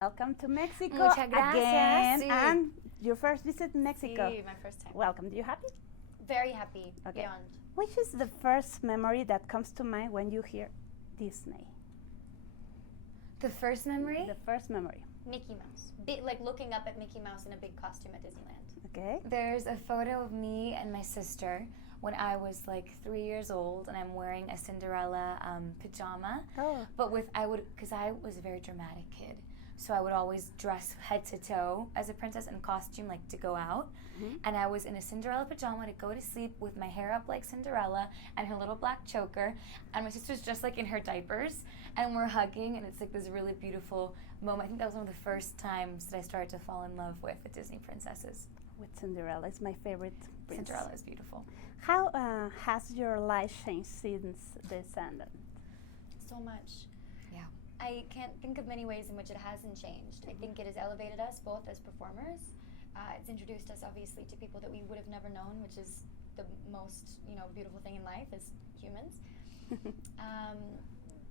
Welcome to Mexico Muchas gracias. again. Sí. And your first visit to Mexico. Sí, my first time. Welcome. Are you happy? Very happy. Okay. Beyond. Which is the first memory that comes to mind when you hear Disney? The first memory? The first memory. Mickey Mouse. Like looking up at Mickey Mouse in a big costume at Disneyland. Okay. There's a photo of me and my sister when I was like 3 years old, and I'm wearing a Cinderella pajama. Oh. But because I was a very dramatic kid, so I would always dress head to toe as a princess in costume, like to go out. Mm-hmm. And I was in a Cinderella pajama to go to sleep with my hair up like Cinderella and her little black choker, and my sister's just like in her diapers, and we're hugging, and it's like this really beautiful moment. I think that was one of the first times that I started to fall in love with the Disney princesses. With Cinderella, it's my favorite prince. Cinderella is beautiful. How has your life changed since Descendant? So much. Yeah. I can't think of many ways in which it hasn't changed. I think it has elevated us both as performers. It's introduced us obviously to people that we would have never known, which is the most beautiful thing in life as humans.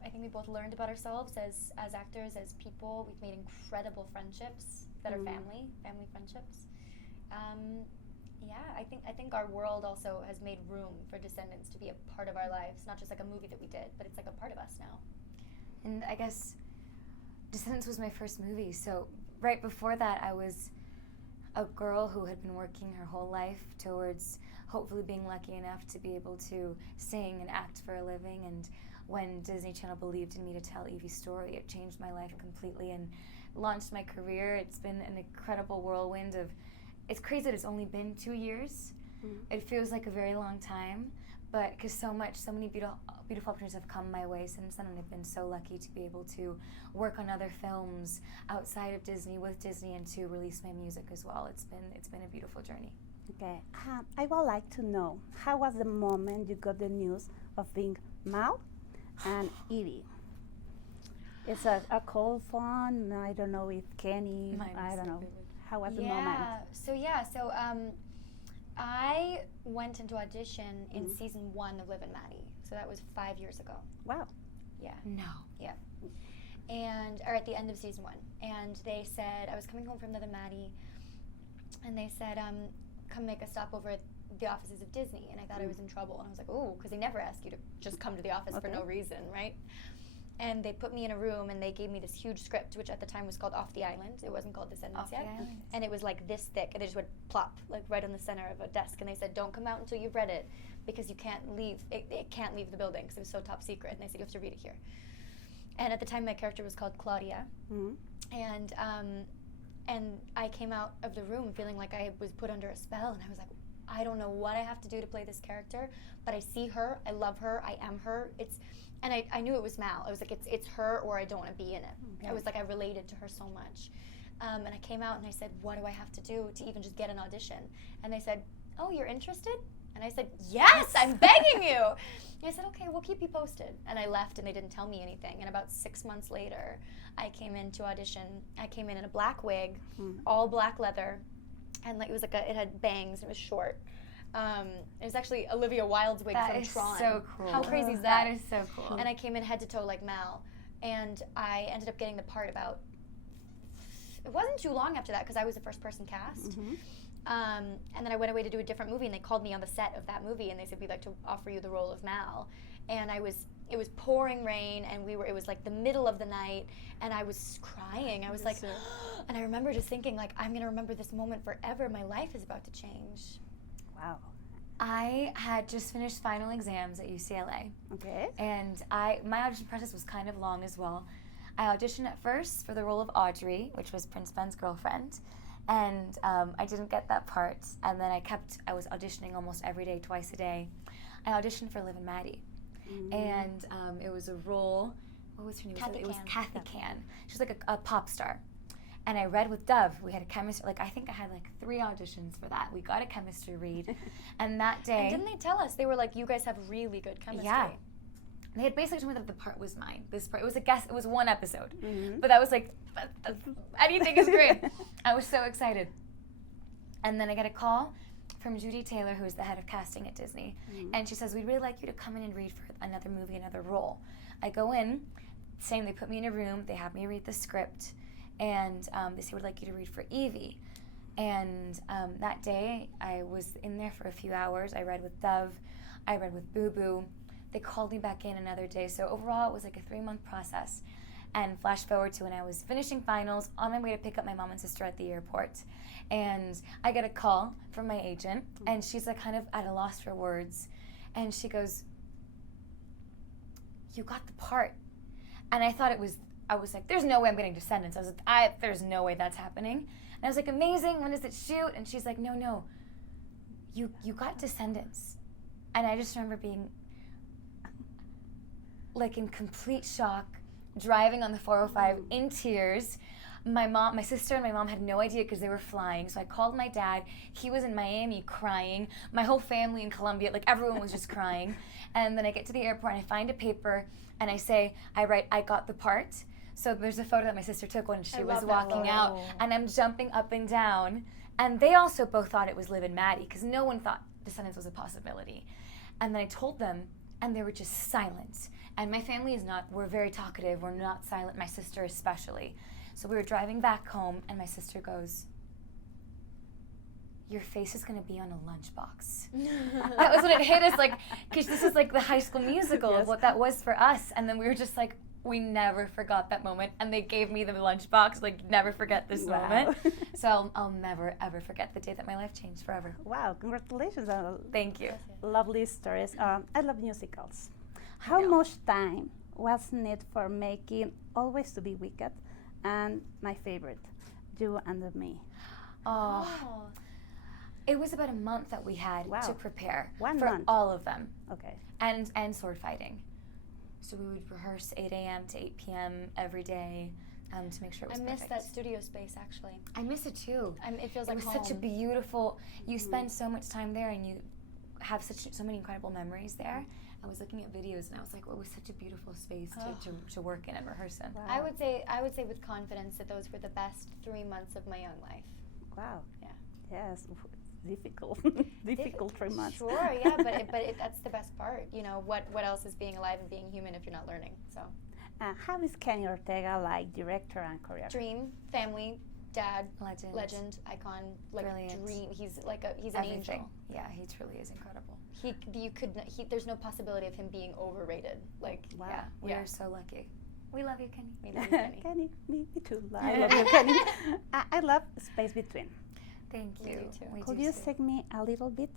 I think we both learned about ourselves as actors, as people. We've made incredible friendships that are family friendships. I think our world also has made room for Descendants to be a part of our lives, not just like a movie that we did, but it's like a part of us now. And I guess Descendants was my first movie, so right before that I was a girl who had been working her whole life towards hopefully being lucky enough to be able to sing and act for a living, and when Disney Channel believed in me to tell Evie's story, it changed my life completely and launched my career. It's been an incredible whirlwind of, it's crazy that it's only been 2 years. It feels like a very long time, but because so many beautiful opportunities have come my way since then, and I've been so lucky to be able to work on other films outside of Disney with Disney and to release my music as well. It's been a beautiful journey. Okay. I would like to know, how was the moment you got the news of being Mal and Evie? It's a cold one. I don't know if Kenny. I don't know. How was the moment? So I went into audition in season 1 of Liv and Maddie. So that was 5 years ago. Wow. Yeah. No. Yeah. Or at the end of season 1. And they said, I was coming home from Liv and Maddie, and they said, come make a stop over at the offices of Disney. And I thought I was in trouble. And I was like, oh, because they never ask you to just come to the office for no reason, right? And they put me in a room and they gave me this huge script, which at the time was called Off the Island. It wasn't called Descendants yet. And it was like this thick, and they just would plop like right in the center of a desk. And they said, don't come out until you've read it, because you can't leave. It can't leave the building because it was so top secret. And they said, you have to read it here. And at the time, my character was called Claudia. And I came out of the room feeling like I was put under a spell, and I was like, I don't know what I have to do to play this character, but I see her, I love her, I am her. And I knew it was Mal. I was like, it's her, or I don't want to be in it. I was like, I related to her so much. And I came out and I said, what do I have to do to even just get an audition? And they said, oh, you're interested? And I said, yes, I'm begging you. And I said, okay, we'll keep you posted. And I left, and they didn't tell me anything. And about 6 months later, I came in to audition. I came in a black wig, all black leather, and it was like it had bangs. It was short. It was actually Olivia Wilde's wig from Tron. That is so cool. How crazy is that? That is so cool. And I came in head to toe like Mal, and I ended up getting the part about. It wasn't too long after that because I was the first person cast. And then I went away to do a different movie, and they called me on the set of that movie, and they said, we'd like to offer you the role of Mal. And it was pouring rain, and it was like the middle of the night, and I was crying. I was like, and I remember just thinking, like, I'm gonna remember this moment forever. My life is about to change. Wow. I had just finished final exams at UCLA. Okay. And my audition process was kind of long as well. I auditioned at first for the role of Audrey, which was Prince Ben's girlfriend. And I didn't get that part. And then I was auditioning almost every day, twice a day. I auditioned for Liv and Maddie. And it was a role, what was her name? It was Kathy Can. She was like a pop star. And I read with Dove. We had a chemistry, I think I had 3 auditions for that. We got a chemistry read. And that day. And didn't they tell us? They were like, you guys have really good chemistry. Yeah. They had basically told me that the part was mine. This part, it was 1 episode. But that was anything is great. I was so excited. And then I get a call from Judy Taylor, who is the head of casting at Disney. And she says, we'd really like you to come in and read for another movie, another role. I go in, they put me in a room, they have me read the script, and they said, we'd like you to read for Evie. And that day, I was in there for a few hours. I read with Dove. I read with Boo Boo. They called me back in another day. So overall, it was like a 3-month process. And flash forward to when I was finishing finals, on my way to pick up my mom and sister at the airport. And I get a call from my agent, and she's like kind of at a loss for words. And she goes, "You got the part." And I was like, there's no way I'm getting Descendants. I was like, there's no way that's happening. And I was like, amazing, when does it shoot? And she's like, no, you got Descendants. And I just remember being like in complete shock, driving on the 405 in tears. My sister and my mom had no idea because they were flying. So I called my dad. He was in Miami crying. My whole family in Colombia, like everyone was just crying. And then I get to the airport and I find a paper and I write, "I got the part." So there's a photo that my sister took when she was walking out, and I'm jumping up and down. And they also both thought it was Liv and Maddie because no one thought Descendants was a possibility. And then I told them, and they were just silent. And my family we're very talkative, we're not silent, my sister especially. So we were driving back home, and my sister goes, "Your face is gonna be on a lunchbox." That was when it hit us, like, because this is like the High School Musical of what that was for us. And then we were just like, we never forgot that moment. And they gave me the lunchbox, like, never forget this moment. So I'll never, ever forget the day that my life changed forever. Wow, congratulations. Thank you. Lovely stories. I love musicals. How much time was needed for making Always to Be Wicked and my favorite, You and Me? Oh. It was about a month that we had to prepare for all of them. Okay. And sword fighting. So we would rehearse 8 a.m. to 8 p.m. every day to make sure it was perfect. I miss that studio space, actually. I miss it too. It feels like home. It was such a beautiful, you spend so much time there and you have so many incredible memories there. I was looking at videos and I was like, it was such a beautiful space to work in and rehearse in. Wow. I would say with confidence that those were the best 3 months of my young life. Wow. Yeah. Yes. Difficult 3 months. Sure, yeah, but that's the best part. You know, what else is being alive and being human if you're not learning? So. How is Kenny Ortega like director and choreographer? Dream, family, dad, legend, icon, like brilliant. Dream. He's an angel. Yeah, he truly is incredible. There's no possibility of him being overrated. Like, wow. Yeah, we are so lucky. We love you, Kenny. We love you, Kenny. Kenny, me too. I love you, Kenny. I love Space Between. Thank you. We Could you sing me a little bit?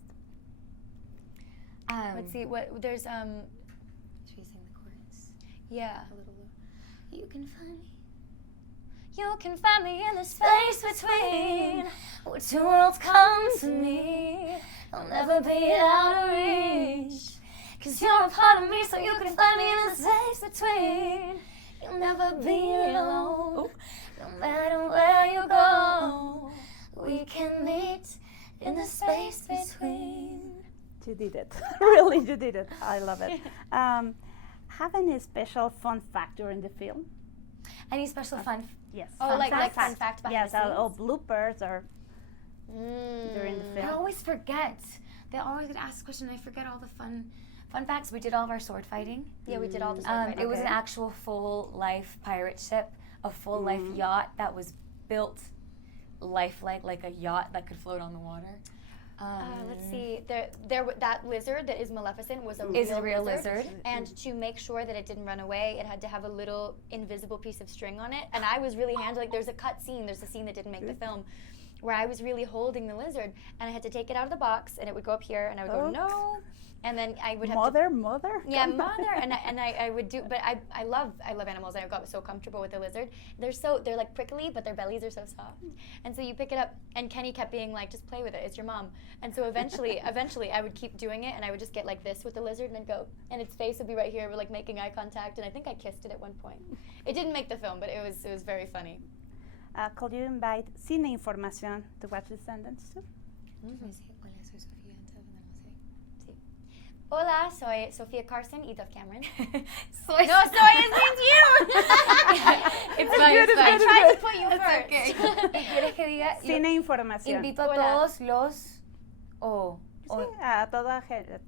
Let's see. There's Should we sing the chorus? Yeah. A little. You can find me. You can find me in the space between where two worlds come to me. I'll never be out of reach. 'Cause you're a part of me, so you can find me in the space between. You'll never be alone. No matter where you go, we can meet in the space between. You did it. Really, you did it. I love it. Have any special fun fact during the film? Any special fun? Yes. Oh, like fun fact behind yes, the scenes? or bloopers or during the film. I always forget. They always get asked a question and I forget all the fun facts. We did all of our sword fighting. Yeah, we did all the sword fighting. It was an actual full life pirate ship, a full life yacht that was built lifelike, like a yacht that could float on the water. Let's see. That lizard that is Maleficent was a real lizard. And to make sure that it didn't run away, it had to have a little invisible piece of string on it. And I was really there's a cut scene. There's a scene that didn't make the film, where I was really holding the lizard, and I had to take it out of the box, and it would go up here, and I would go no, and then I would have mother. Yeah, mother, and I would do, but I love animals, and I got so comfortable with the lizard. They're like prickly, but their bellies are so soft, and so you pick it up, and Kenny kept being like, just play with it, it's your mom, and so eventually I would keep doing it, and I would just get like this with the lizard, and then go, and its face would be right here, we're like making eye contact, and I think I kissed it at one point. It didn't make the film, but it was very funny. Could you invite Cine Información to watch Descendants too? Hola, soy Sofía. Hola, soy Sofia Carson y Dove Cameron. Soy No, soy it means you! It's fine. I tried to put you first. Okay. ¿Quieres que diga? Cine Información. Invito a todos los... O- a todos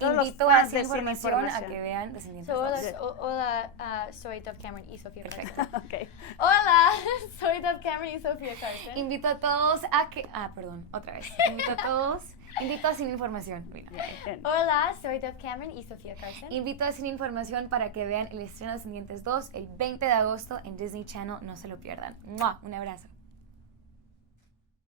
los invito a fans Cine de Cine Información a Información. que vean Descendientes So, 2. hola, soy Dove Cameron y Sofía Carson. Okay. Hola, soy Dove Cameron y Sofía Carson. Invito a todos a que... perdón, otra vez. Invito a Cine Información. Mira. Hola, soy Dove Cameron y Sofía Carson. Invito a Cine Información para que vean el estreno de Descendientes 2 el 20 de agosto en Disney Channel. No se lo pierdan. ¡Mua! Un abrazo.